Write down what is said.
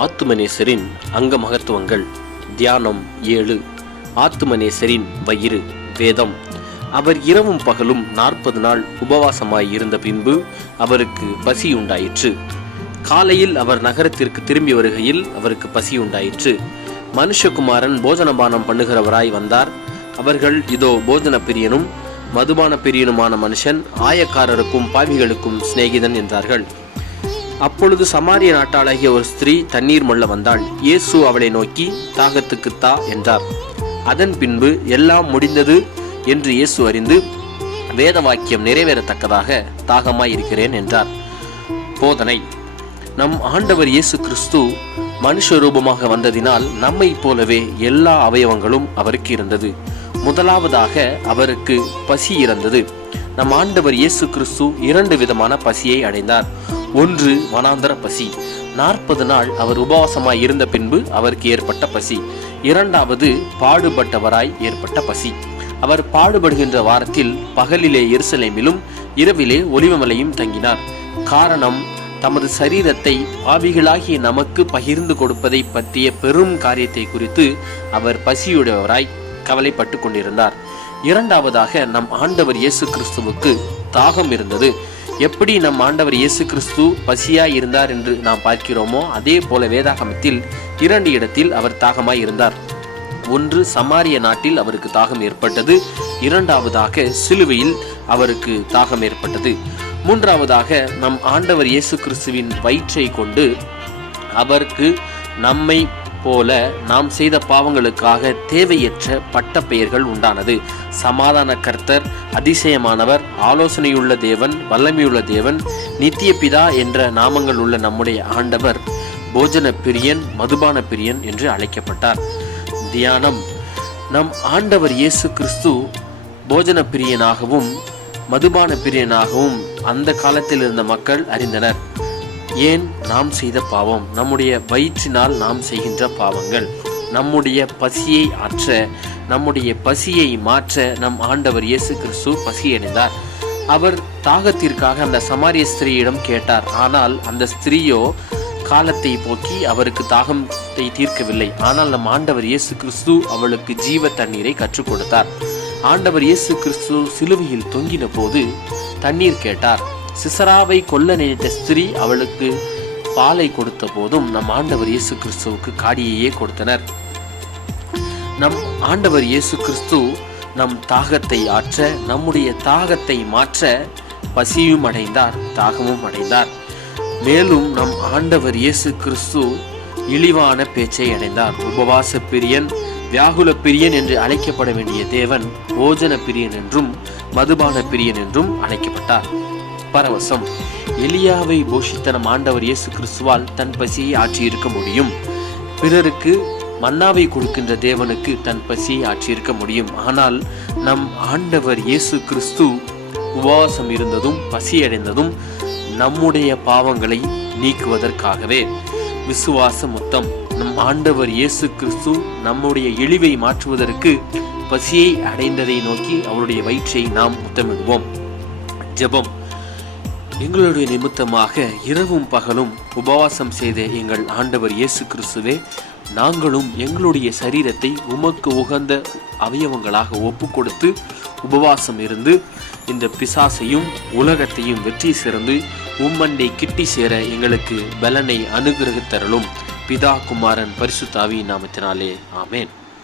ஆத்துமநேசரின் அங்க மகத்துவங்கள். தியானம் 7. ஆத்துமநேசரின் வயிறு. வேதம். அவர் இரவும் பகலும் 40 நாள் உபவாசமாய் இருந்த பின்பு அவருக்கு பசி உண்டாயிற்று. காலையில் அவர் நகரத்திற்கு திரும்பி வருகையில் அவருக்கு பசி உண்டாயிற்று. மனுஷகுமாரன் போஜனபானம் பண்ணுகிறவராய் வந்தார். அவர்கள், இதோ போஜன பிரியனும் மதுபான பிரியனுமான மனுஷன், ஆயக்காரருக்கும் பாவிகளுக்கும் சிநேகிதன் என்றார்கள். அப்பொழுது சமாரிய நாட்டாளாகிய ஒரு ஸ்திரீ தண்ணீர் மொள்ள வந்தாள். இயேசு அவளை நோக்கி, தாகத்துக்கு தா என்றார். அதன் பின்பு எல்லாம் முடிந்தது என்று இயேசு அறிந்து, வேத வாக்கியம் நிறைவேறத்தக்கதாக தாகமாயிருக்கிறேன் என்றார். போதனை. நம் ஆண்டவர் இயேசு கிறிஸ்து மனுஷ ரூபமாக வந்ததினால் நம்மை போலவே எல்லா அவயவங்களும் அவருக்கு இருந்தது. முதலாவதாக அவருக்கு பசி இருந்தது. நம் ஆண்டவர் இயேசு கிறிஸ்து 2 விதமான பசியை அடைந்தார். ஒன்று வனாந்தர பசி. 40 நாள் அவர் உபவாசமாய் இருந்த பின்பு அவருக்கு ஏற்பட்ட பசி. இரண்டாவது பாடுபட்டவராய் ஏற்பட்ட பசி. அவர் பாடுபடுகின்ற வாரத்தில் பகலிலே எருசலேமிலும் இரவிலே ஒலிவமலையும் தங்கினார். காரணம், தமது சரீரத்தை பாவிகளாகிய நமக்கு பகிர்ந்து கொடுப்பதை பற்றிய பெரும் காரியத்தை குறித்து அவர் பசியுடையவராய் கவலைப்பட்டு கொண்டிருந்தார். இரண்டாவதாக நம் ஆண்டவர் இயேசு கிறிஸ்துவுக்கு தாகம் இருந்தது. எப்படி நம் ஆண்டவர் இயேசு கிறிஸ்து பசியாய் இருந்தார் என்று நாம் பார்க்கிறோமோ, அதே போல வேதாகமத்தில் 2 இடத்தில் அவர் தாகமாய் இருந்தார். ஒன்று சமாரிய நாட்டில் அவருக்கு தாகம் ஏற்பட்டது. இரண்டாவதாக சிலுவையில் அவருக்கு தாகம் ஏற்பட்டது. மூன்றாவதாக நம் ஆண்டவர் இயேசு கிறிஸ்துவின் வயிற்றை கொண்டு அவருக்கு நம்மை போல நாம் செய்த பாவங்களுக்காக தேவையற்ற பட்ட பெயர்கள் உண்டானது. சமாதான கர்த்தர், அதிசயமானவர், ஆலோசனையுள்ள தேவன், வல்லமையுள்ள தேவன், நித்திய பிதா என்ற நாமங்கள் உள்ள நம்முடைய ஆண்டவர் போஜன பிரியன், மதுபான பிரியன் என்று அழைக்கப்பட்டார். தியானம். நம் ஆண்டவர் இயேசு கிறிஸ்து போஜன பிரியனாகவும் மதுபான பிரியனாகவும் அந்த காலத்தில் இருந்த மக்கள் அறிந்தனர். ஏன்? நாம் செய்த பாவம், நம்முடைய வயிற்றினால் நாம் செய்கின்ற பாவங்கள். நம்முடைய பசியை ஆற்ற, நம்முடைய பசியை மாற்ற நம் ஆண்டவர் இயேசு கிறிஸ்து பசியடைந்தார். அவர் தாகத்திற்காக அந்த சமாரிய ஸ்திரீயிடம் கேட்டார். ஆனால் அந்த ஸ்திரீயோ காலத்தை போக்கி அவருக்கு தாகத்தை தீர்க்கவில்லை. ஆனால் நம் ஆண்டவர் இயேசு கிறிஸ்து அவளுக்கு ஜீவ தண்ணீரை கற்றுக் கொடுத்தார். ஆண்டவர் இயேசு கிறிஸ்து சிலுவையில் தொங்கின போது தண்ணீர் கேட்டார். சிசராவை கொல்ல நினைத்த ஸ்திரீ அவளுக்கு பாலை கொடுத்த போதும் நம் ஆண்டவர் இயேசு கிறிஸ்துவுக்கு காடியையே கொடுத்தனர். நம் ஆண்டவர் இயேசு கிறிஸ்து நம் தாகத்தை ஆற்ற, நம்முடைய தாகத்தை மாற்ற பசியும் அடைந்தார், தாகமும் அடைந்தார். மேலும் நம் ஆண்டவர் இயேசு கிறிஸ்து இழிவான பேச்சை அடைந்தார். உபவாச பிரியன், வியாகுல பிரியன் என்று அழைக்கப்பட வேண்டிய தேவன் போஜன பிரியன் என்றும் மதுபான பிரியன் என்றும் அழைக்கப்பட்டார். பரவசம். எலியாவை போஷித்த நம் ஆண்டவர் இயேசு கிறிஸ்துவால் தன் பசியை ஆற்றியிருக்க முடியும். பிறருக்கு மன்னாவை கொடுக்கின்ற தேவனுக்கு தன் பசியை ஆற்றியிருக்க முடியும். ஆனால் நம் ஆண்டவர் இயேசு கிறிஸ்து உபவாசம் இருந்ததும் பசியடைந்ததும் நம்முடைய பாவங்களை நீக்குவதற்காகவே. விசுவாச முத்தம். நம் ஆண்டவர் இயேசு கிறிஸ்து நம்முடைய இழிவை மாற்றுவதற்கு பசியை அடைந்ததை நோக்கி அவருடைய வயிற்றை நாம் முத்தமிடுவோம். ஜெபம். எங்களுடைய நிமித்தமாக இரவும் பகலும் உபவாசம் செய்த எங்கள் ஆண்டவர் இயேசு கிறிஸ்துவே, நாங்களும் எங்களுடைய சரீரத்தை உமக்கு உகந்த அவயவங்களாக ஒப்பு கொடுத்து உபவாசம் இருந்து இந்த பிசாசையும் உலகத்தையும் வெற்றி சிறந்து உம்மண்டை கிட்டி சேர எங்களுக்கு பலனை அனுகிரகித்தருளும். பிதா, குமாரன், பரிசுத்த ஆவியின் நாமத்தினாலே ஆமென்.